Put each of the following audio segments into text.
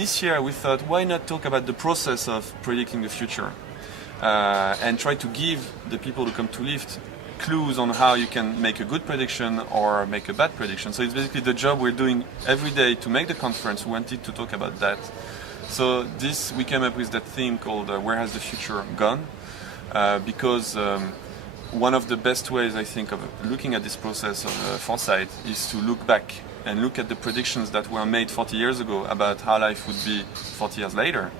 this year we thought, why not talk about the process of predicting the future and try to give the people who come to Lift clues on how you can make a good prediction or make a bad prediction. So it's basically the job we're doing every day to make the conference. We wanted to talk about that. So we came up with that theme called Where Has the Future Gone? Because one of the best ways, I think, of looking at this process of foresight is to look back and look at the predictions that were made 40 years ago about how life would be 40 years later.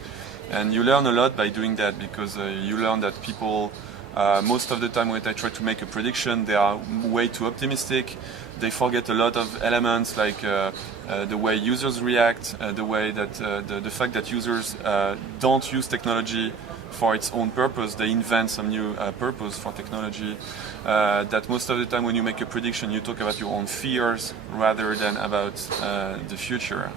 And you learn a lot by doing that, because you learn that people, most of the time when they try to make a prediction, they are way too optimistic. They forget a lot of elements like the way users react, the way that the fact that users don't use technology for its own purpose. They invent some new purpose for technology. That most of the time when you make a prediction, you talk about your own fears rather than about the future.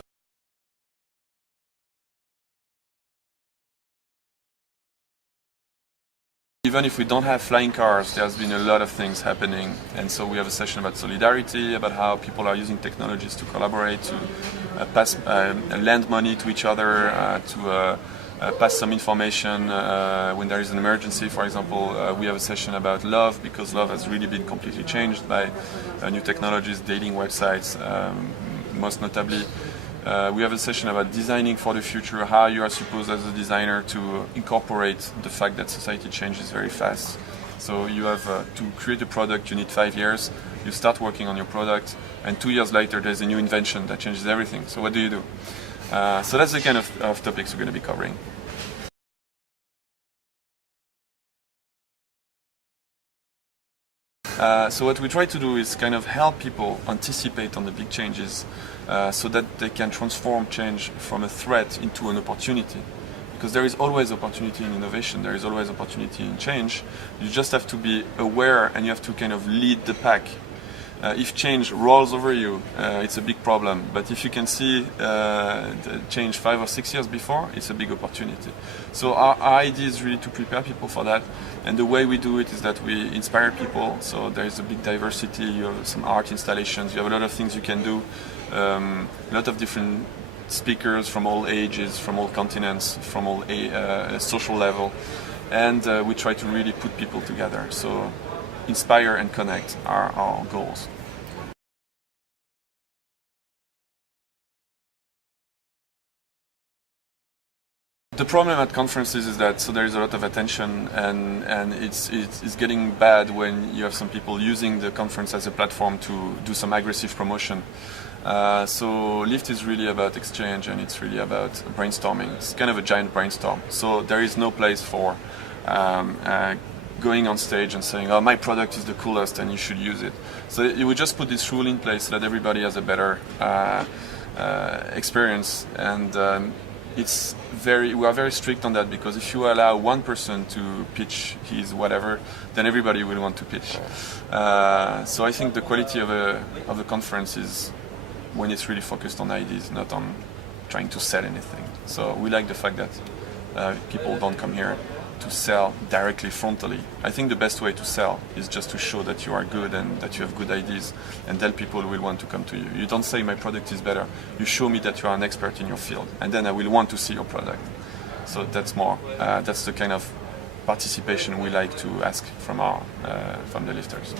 Even if we don't have flying cars, there's been a lot of things happening, and so we have a session about solidarity, about how people are using technologies to collaborate, to lend money to each other, to pass some information when there is an emergency. For example, we have a session about love, because love has really been completely changed by new technologies, dating websites, most notably. We have a session about designing for the future, how you are supposed as a designer to incorporate the fact that society changes very fast. So you have to create a product, you need 5 years, you start working on your product, and 2 years later there's a new invention that changes everything. So what do you do? So that's the kind of topics we're going to be covering. So what we try to do is kind of help people anticipate on the big changes so that they can transform change from a threat into an opportunity. Because there is always opportunity in innovation, there is always opportunity in change. You just have to be aware, and you have to kind of lead the pack. If change rolls over you, it's a big problem. But if you can see the change 5 or 6 years before, it's a big opportunity. So our idea is really to prepare people for that. And the way we do it is that we inspire people. So there is a big diversity. You have some art installations. You have a lot of things you can do. A lot of different speakers from all ages, from all continents, from all social level. And we try to really put people together. So inspire and connect are our goals. The problem at conferences is that there is a lot of attention, and it's getting bad when you have some people using the conference as a platform to do some aggressive promotion. So Lift is really about exchange, and it's really about brainstorming. It's kind of a giant brainstorm. So there is no place for going on stage and saying, oh, my product is the coolest and you should use it. So you would just put this rule in place so that everybody has a better experience. And we are very strict on that, because if you allow one person to pitch his whatever, then everybody will want to pitch. So I think the quality of a conference is when it's really focused on ideas, not on trying to sell anything. So we like the fact that people don't come here to sell directly frontally. I think the best way to sell is just to show that you are good and that you have good ideas, and then people will want to come to you. You don't say my product is better. You show me that you are an expert in your field, and then I will want to see your product. So that's the kind of participation we like to ask from the lifters.